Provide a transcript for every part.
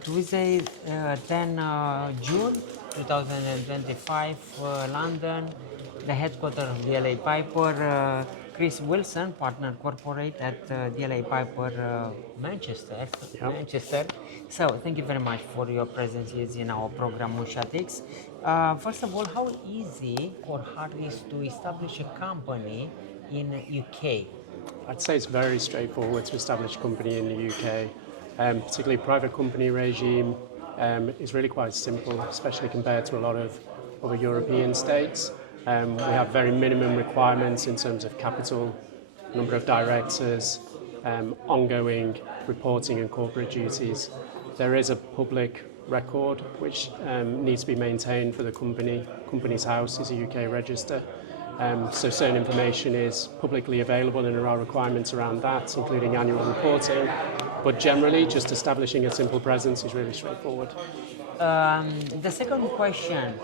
Tuesday, 10 June 2025, London, the headquarters of DLA Piper. Chris Wilson, partner corporate at DLA Piper, Manchester. Yep. Manchester. So, thank you very much for your presence here in our program MoonShotX. First of all, how easy or hard is to establish a company in UK? I'd say it's very straightforward to establish a company in the UK. Particularly private company regime is really quite simple, especially compared to a lot of other European states. We have very minimum requirements in terms of capital, number of directors, ongoing reporting and corporate duties. There is a public record which needs to be maintained for the company. Company's House is a UK register. So certain information is publicly available and there are requirements around that, including annual reporting. But generally, just establishing a simple presence is really straightforward. The second question,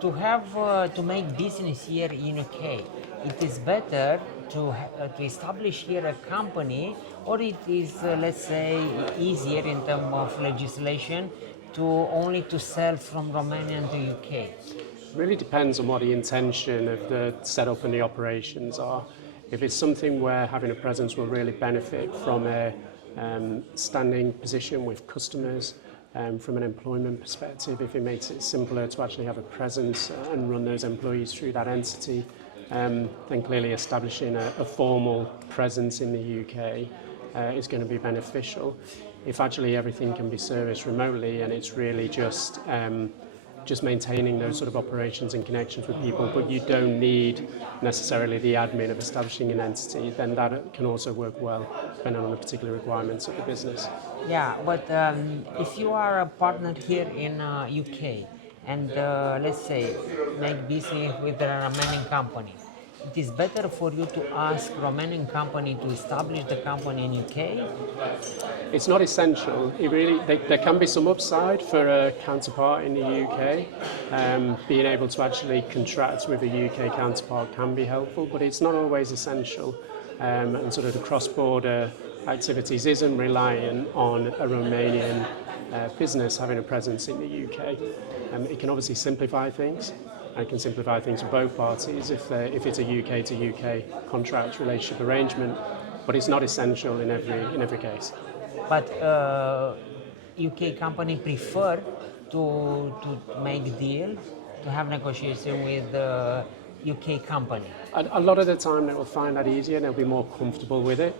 to make business here in UK, it is better to establish here a company, or it is let's say easier in terms of legislation to only to sell from Romania to UK. Really depends on what the intention of the setup and the operations are. If it's something where having a presence will really benefit from a standing position with customers, from an employment perspective, if it makes it simpler to actually have a presence and run those employees through that entity, then clearly establishing a formal presence in the UK is going to be beneficial. If actually everything can be serviced remotely and it's really just maintaining those sort of operations and connections with people, but you don't need necessarily the admin of establishing an entity, then that can also work well, depending on the particular requirements of the business. Yeah, but if you are a partner here in UK and let's say make business with a Romanian company, it is better for you to ask Romanian company to establish the company in UK. It's not essential. There can be some upside for a counterpart in the UK. Being able to actually contract with a UK counterpart can be helpful, but it's not always essential. And sort of the cross-border activities isn't reliant on a Romanian business having a presence in the UK. It can obviously simplify things. And it can simplify things for both parties if it's a UK to UK contract relationship arrangement, but it's not essential in every case. But UK company prefer to make deal, to have negotiation with the UK company. A lot of the time they will find that easier and they'll be more comfortable with it.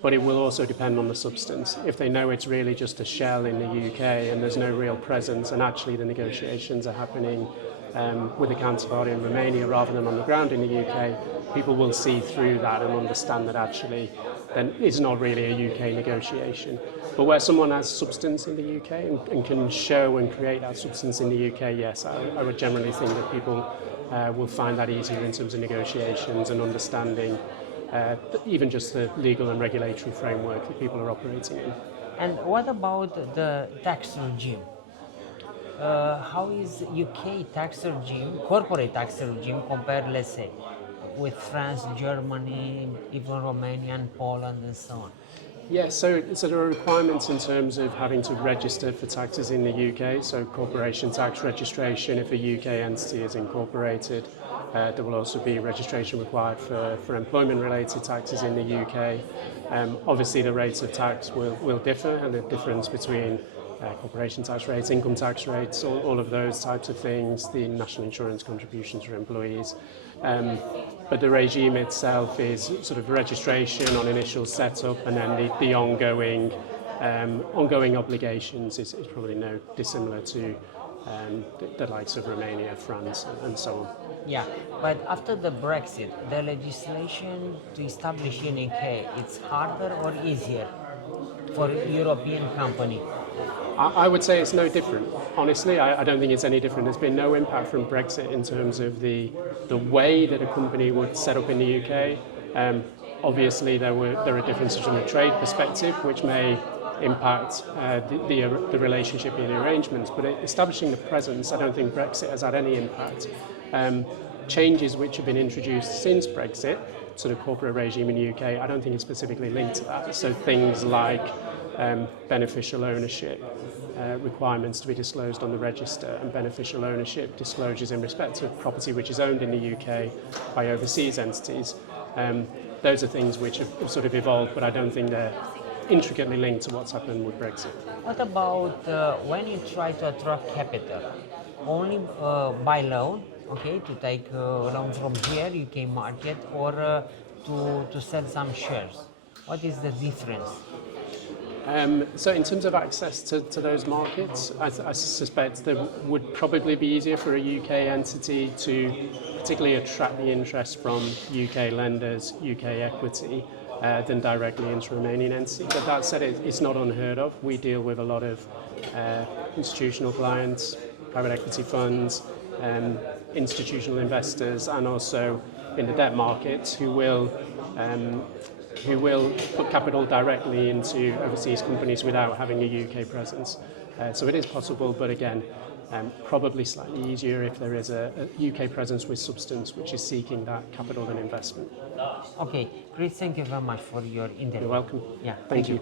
But it will also depend on the substance. If they know it's really just a shell in the UK and there's no real presence and actually the negotiations are happening with a counterpart in Romania rather than on the ground in the UK, people will see through that and understand that actually then it's not really a UK negotiation. But where someone has substance in the UK and can show and create that substance in the UK, yes, I would generally think that people will find that easier in terms of negotiations and understanding even just the legal and regulatory framework that people are operating in. And what about the tax regime? How is UK tax regime, corporate tax regime, compared, let's say, with France, Germany, even Romania and Poland and so on? Yeah, so there are requirements in terms of having to register for taxes in the UK, so corporation tax registration if a UK entity is incorporated. There will also be registration required for employment-related taxes in the UK. Obviously, the rates of tax will differ, and the difference between corporation tax rates, income tax rates, all of those types of things, the national insurance contributions for employees. But the regime itself is sort of registration on initial setup, and then the ongoing obligations is probably no dissimilar to the likes of Romania, France, and so on. Yeah, but after the Brexit, the legislation to establish in UK, it's harder or easier for European company? I would say it's no different. Honestly, I don't think it's any different. There's been no impact from Brexit in terms of the way that a company would set up in the UK. Obviously, there are differences from a trade perspective, which may impact the relationship and the arrangements. But establishing the presence, I don't think Brexit has had any impact. Changes which have been introduced since Brexit to the corporate regime in the UK, I don't think it's specifically linked to that. So things like beneficial ownership requirements to be disclosed on the register, and beneficial ownership disclosures in respect of property which is owned in the UK by overseas entities. Those are things which have sort of evolved, but I don't think they're intricately linked to what's happened with Brexit. What about when you try to attract capital? Only by loan, okay, to take loan from here, UK market, or to sell some shares? What is the difference? So in terms of access to those markets, I suspect that would probably be easier for a UK entity to particularly attract the interest from UK lenders, UK equity, than directly into a Romanian entity. But that said, it's not unheard of. We deal with a lot of institutional clients, private equity funds, institutional investors, and also in the debt markets who will put capital directly into overseas companies without having a UK presence. So it is possible, but again, probably slightly easier if there is a UK presence with substance which is seeking that capital and investment. Okay, Chris, thank you very much for your interview. You're welcome. Yeah, Thank you.